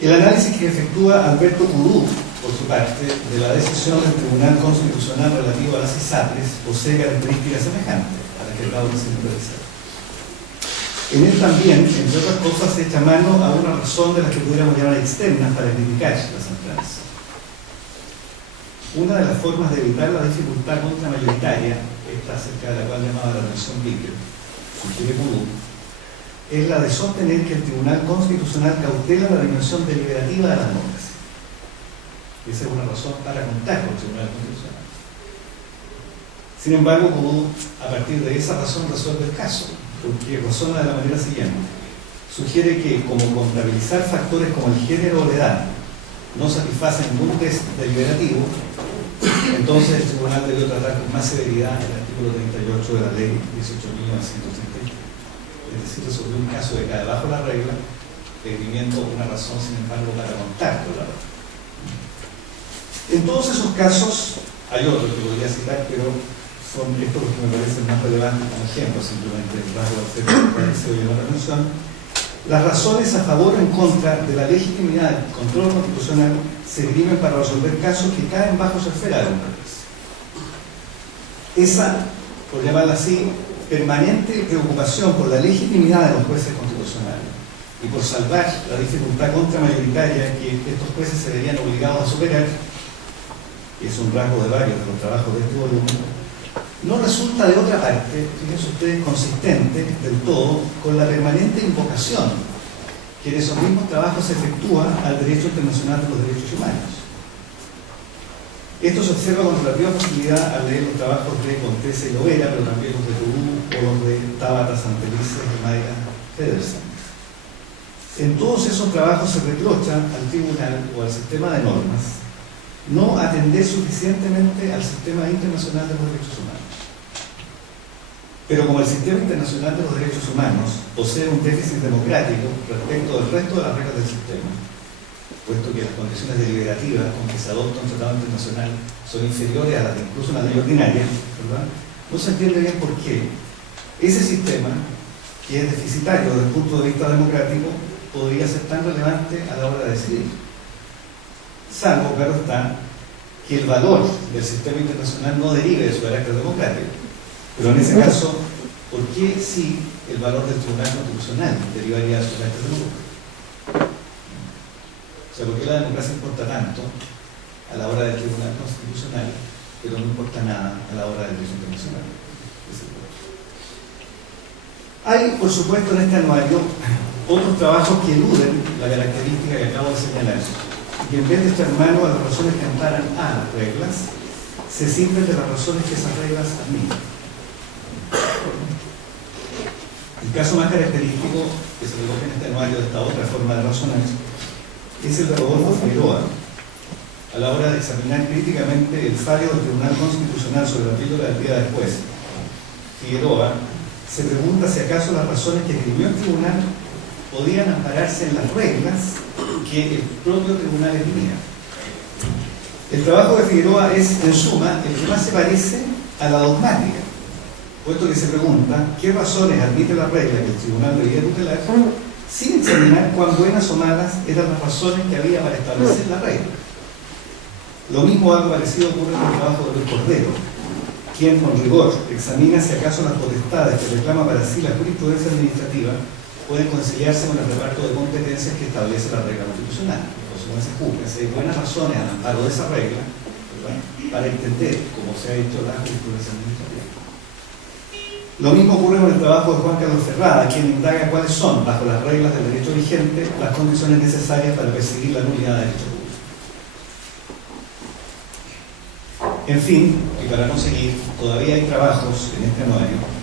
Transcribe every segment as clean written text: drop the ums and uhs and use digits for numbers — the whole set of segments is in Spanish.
El análisis que efectúa Alberto Pudú, por su parte, de la decisión del Tribunal Constitucional relativo a las ISAPRES posee características semejantes a las que acabo de sintetizar. En él también, entre otras cosas, se echa mano a una razón de las que pudiéramos llamar externas para criticar la sentencia. Una de las formas de evitar la dificultad contramayoritaria, esta acerca de la cual llamaba la revisión Bickel, sugiere Pudú, es la de sostener que el Tribunal Constitucional cautela la dimensión deliberativa de las normas. Esa es una razón para contar con el Tribunal Constitucional. Sin embargo, Pudú, a partir de esa razón, resuelve el caso, porque razona de la manera siguiente. Sugiere que, como contabilizar factores como el género o la edad no satisfacen ningún test deliberativo, entonces el Tribunal debió tratar con más severidad el artículo 38 de la Ley 18.930. Es decir, resolvió un caso de cae bajo la regla, requiriendo una razón, sin embargo, para contar con la regla. En todos esos casos, hay otros que podría citar, pero son estos los que me parecen más relevantes como ejemplo, simplemente el rasgo del deseo y la mención. Las razones a favor o en contra de la legitimidad del control constitucional se dirimen para resolver casos que caen bajo su esfera de competencia. Esa, por llamarla así, permanente preocupación por la legitimidad de los jueces constitucionales y por salvar la dificultad contramayoritaria que estos jueces se verían obligados a superar, que es un rasgo de varios de los trabajos de este volumen, no resulta de otra parte, fíjense ustedes, consistente del todo con la permanente invocación que en esos mismos trabajos se efectúa al derecho internacional de los derechos humanos. Esto se observa con relativa facilidad al leer los trabajos de Contessa y Lovera, pero también los de Pudú o los de Tabata Santelices y Mayra Pedersen. En todos esos trabajos se reprocha al tribunal o al sistema de normas no atender suficientemente al sistema internacional de los derechos humanos. Pero como el sistema internacional de los derechos humanos posee un déficit democrático respecto del resto de las reglas del sistema, puesto que las condiciones deliberativas con que se adopta un tratado internacional son inferiores a las de incluso una ley ordinaria, ¿verdad? No se entiende bien por qué ese sistema, que es deficitario desde el punto de vista democrático, podría ser tan relevante a la hora de decidir. Salvo, claro está, que el valor del sistema internacional no derive de su carácter democrático. Pero en ese caso, ¿por qué sí el valor del Tribunal Constitucional derivaría de su carácter democrático? O sea, ¿por qué la democracia importa tanto a la hora del Tribunal Constitucional, pero no importa nada a la hora del derecho internacional? Hay, por supuesto, en este anuario otros trabajos que eluden la característica que acabo de señalar, y en vez de echar mano a las razones que amparan a las reglas, se sirven de las razones que esas reglas admiten. El caso más característico que se recoge en este anuario de esta otra forma de razonar es el de Rodolfo Figueroa, a la hora de examinar críticamente el fallo del Tribunal Constitucional sobre la píldora del día después. Figueroa se pregunta si acaso las razones que escribió el tribunal podían ampararse en las reglas que el propio tribunal emitía. El trabajo de Figueroa es, en suma, el que más se parece a la dogmática, puesto que se pregunta qué razones admite la regla que el tribunal debía tutelar, sin examinar cuán buenas o malas eran las razones que había para establecer la regla. Lo mismo, algo parecido ocurre con el trabajo de Luis Cordero, quien con rigor examina si acaso las potestades que reclama para sí la jurisprudencia administrativa pueden conciliarse con el reparto de competencias que establece la regla constitucional. Entonces, se juzga si hay buenas razones al amparo de esa regla, ¿verdad?, para entender cómo se ha hecho la jurisprudencia administrativa. Lo mismo ocurre con el trabajo de Juan Carlos Ferrada, quien indaga cuáles son, bajo las reglas del derecho vigente, las condiciones necesarias para perseguir la nulidad de derecho público. En fin, y para no seguir, todavía hay trabajos en este anuario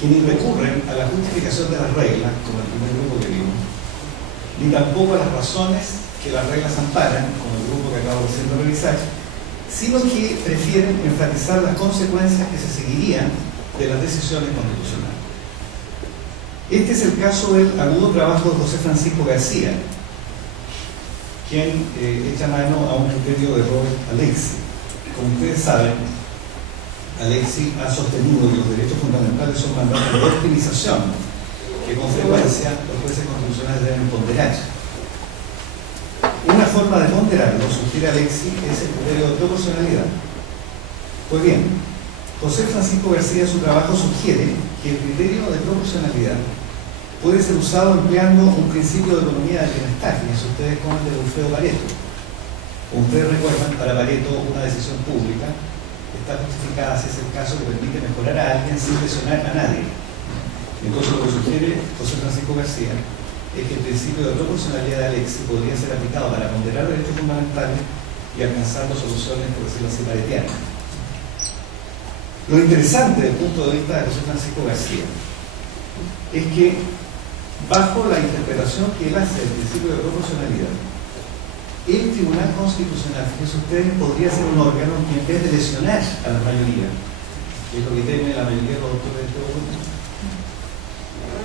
que ni recurren a la justificación de las reglas, como el primer grupo que vimos, ni tampoco a las razones que las reglas amparan, como el grupo que acabo de revisar, sino que prefieren enfatizar las consecuencias que se seguirían de las decisiones constitucionales. Este es el caso del agudo trabajo de José Francisco García, quien echa mano a un criterio de Robert Alexi. Como ustedes saben, Alexi ha sostenido que los derechos fundamentales son mandatos de optimización que con frecuencia los jueces constitucionales deben ponderar. ponderarlo, sugiere Alexis, es el criterio de proporcionalidad. Pues bien, José Francisco García en su trabajo sugiere que el criterio de proporcionalidad puede ser usado empleando un principio de economía del bienestar. Fíjense ustedes con el de Wilfredo Pareto. Como ustedes recuerdan, para Pareto una decisión pública está justificada si es el caso que permite mejorar a alguien sin lesionar a nadie. Entonces lo que sugiere José Francisco García es que el principio de proporcionalidad de Alexis podría ser aplicado para ponderar derechos fundamentales y alcanzar soluciones, por decirlo así, paretianas. Lo interesante desde el punto de vista de José Francisco García es que, bajo la interpretación que él hace del principio de proporcionalidad, el Tribunal Constitucional, fíjense ustedes, podría ser un órgano que en vez de lesionar a la mayoría, que es lo que teme la mayoría de los autores de este volumen,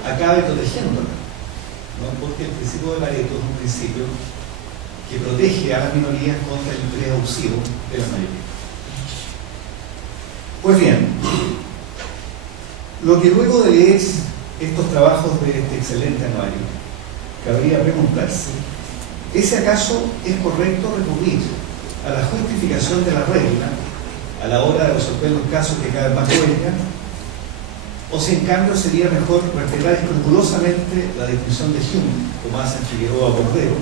acabe protegiéndola, ¿no? Porque el principio de Pareto es un principio que protege a las minorías contra el interés abusivo de la mayoría. Pues bien, lo que luego de leer estos trabajos de este excelente anuario, cabría preguntarse, ¿es acaso es correcto recurrir a la justificación de la regla a la hora de resolver los casos que cada vez más cuelgan? ¿O si en cambio sería mejor respetar escrupulosamente la definición de Hume, como hacen Figueroa o Cordero?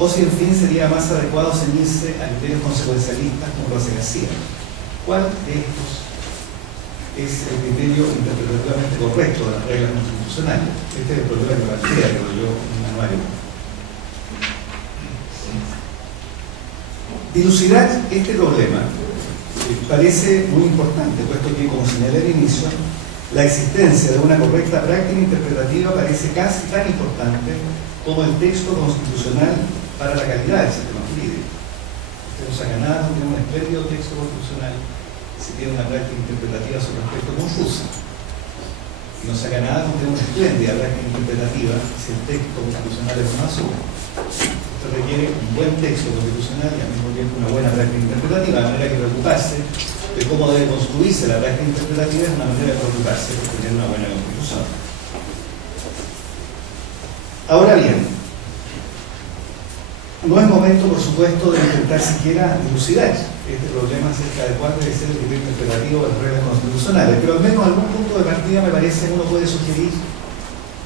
¿O si en fin sería más adecuado ceñirse a criterios consecuencialistas como lo hace García? ¿Cuál de estos es el criterio interpretativamente correcto de las reglas constitucionales? Este es el problema que plantea, creo yo, en un anuario. Dilucidar este problema parece muy importante, puesto que, como señalé al inicio, la existencia de una correcta práctica interpretativa parece casi tan importante como el texto constitucional para la calidad del sistema jurídico. Usted no saca nada de un espléndido texto constitucional si tiene una práctica interpretativa sobre aspecto confusa. Y no saca nada de una espléndida práctica interpretativa si el texto constitucional es una basura. Esto requiere un buen texto constitucional y al mismo tiempo una buena práctica interpretativa, de manera que preocuparse de cómo debe construirse la práctica interpretativa es una manera de preocuparse por tener una buena constitución. Ahora bien, no es momento, por supuesto, de intentar siquiera dilucidar este problema acerca de cuál debe ser el criterio interpretativo de las reglas constitucionales, pero al menos algún punto de partida me parece que uno puede sugerir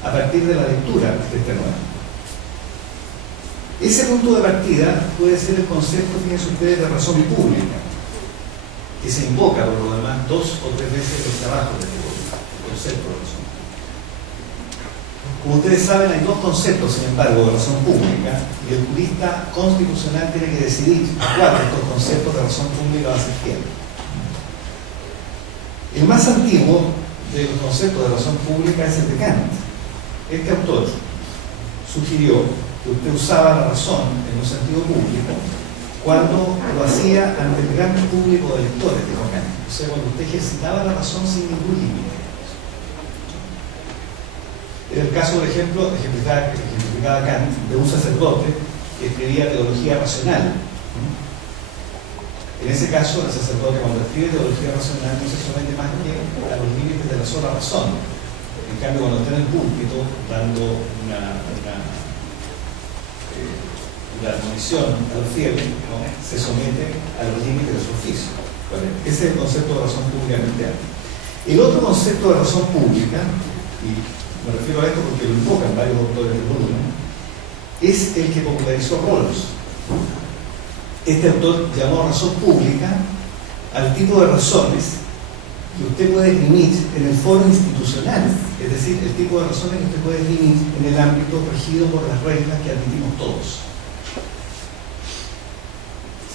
a partir de la lectura de este anuario. Ese punto de partida puede ser el concepto, fíjense ustedes, de razón pública, que se invoca por lo demás 2 o 3 veces en los trabajos de este volumen, el concepto de razón. Como ustedes saben, hay 2 conceptos, sin embargo, de razón pública, y el jurista constitucional tiene que decidir a cuál de estos conceptos de razón pública va a ser fiel. El más antiguo de los conceptos de razón pública es el de Kant. Este autor sugirió que usted usaba la razón en un sentido público cuando lo hacía ante el gran público de lectores, dijo Kant. O sea, cuando usted ejercitaba la razón sin ningún límite. Era el caso, por ejemplo, ejemplificaba Kant, de un sacerdote que escribía teología racional. En ese caso, el sacerdote, cuando escribe teología racional, no se somete más que a los límites de la sola razón. En cambio, cuando está en el púlpito dando una admonición a los fieles, ¿no?, se somete a los límites de su oficio. ¿Vale? Ese es el concepto de razón pública planteado. El otro concepto de razón pública, y me refiero a esto porque lo invocan varios autores del volumen, es el que popularizó Rawls. Este autor llamó razón pública al tipo de razones que usted puede esgrimir en el foro institucional, es decir, el tipo de razones que usted puede esgrimir en el ámbito regido por las reglas que admitimos todos.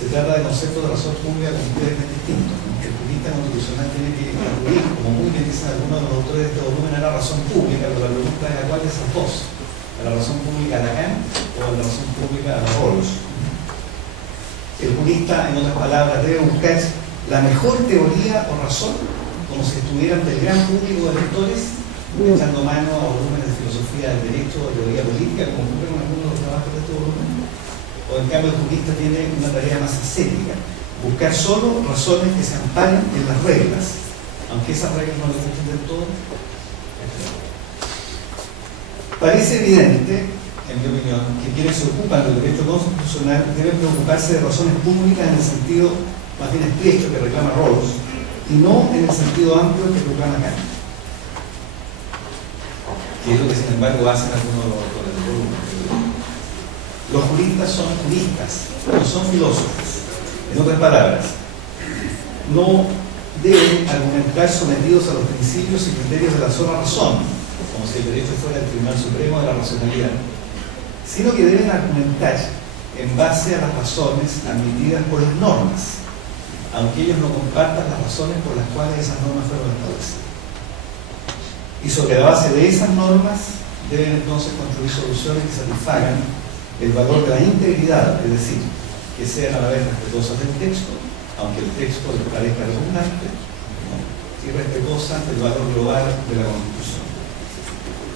Se trata de conceptos de razón pública completamente distintos, ¿no? El jurista constitucional tiene que acudir, como muy bien dicen algunos de los autores de este volumen, a la razón pública, pero la pregunta es a cuál de esas 2, a la razón pública de Kant o a la razón pública de Rawls. El jurista, en otras palabras, debe buscar la mejor teoría o razón, como si estuvieran del gran público de lectores, echando mano a volúmenes de filosofía del derecho o de teoría política, como ocurre en algunos de los trabajos de este volumen. O en cambio el jurista tiene una tarea más ascética, buscar solo razones que se amparen en las reglas, aunque esas reglas no le gusten del todo. Parece evidente, en mi opinión, que quienes se ocupan del derecho constitucional deben preocuparse de razones públicas en el sentido más bien estrecho que reclama Rawls y no en el sentido amplio que reclama Kant, que es lo que sin embargo hacen algunos de los autores del volumen. Los juristas son juristas, no son filósofos. En otras palabras, no deben argumentar sometidos a los principios y criterios de la sola razón, como si el derecho fuera el Tribunal Supremo de la racionalidad, sino que deben argumentar en base a las razones admitidas por las normas, aunque ellos no compartan las razones por las cuales esas normas fueron establecidas. Y sobre la base de esas normas deben entonces construir soluciones que satisfagan el valor de la integridad, es decir, que sean a la vez respetuosas del texto, aunque el texto les parezca repugnante, ¿no? Y respetuosas del valor global de la Constitución.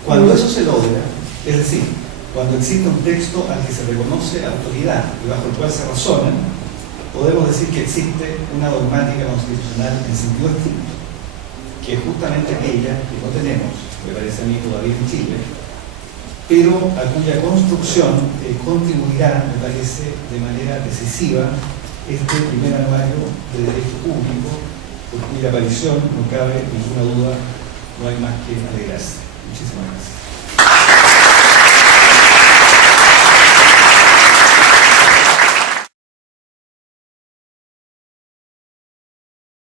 Cuando eso se logra, es decir, cuando existe un texto al que se reconoce autoridad y bajo el cual se razona, podemos decir que existe una dogmática constitucional en sentido estricto, que es justamente aquella que no tenemos, me parece a mí todavía en Chile, pero a cuya construcción contribuirá, me parece, de manera decisiva este primer anuario de derecho público, por cuya aparición, no cabe ninguna duda, no hay más que alegrarse.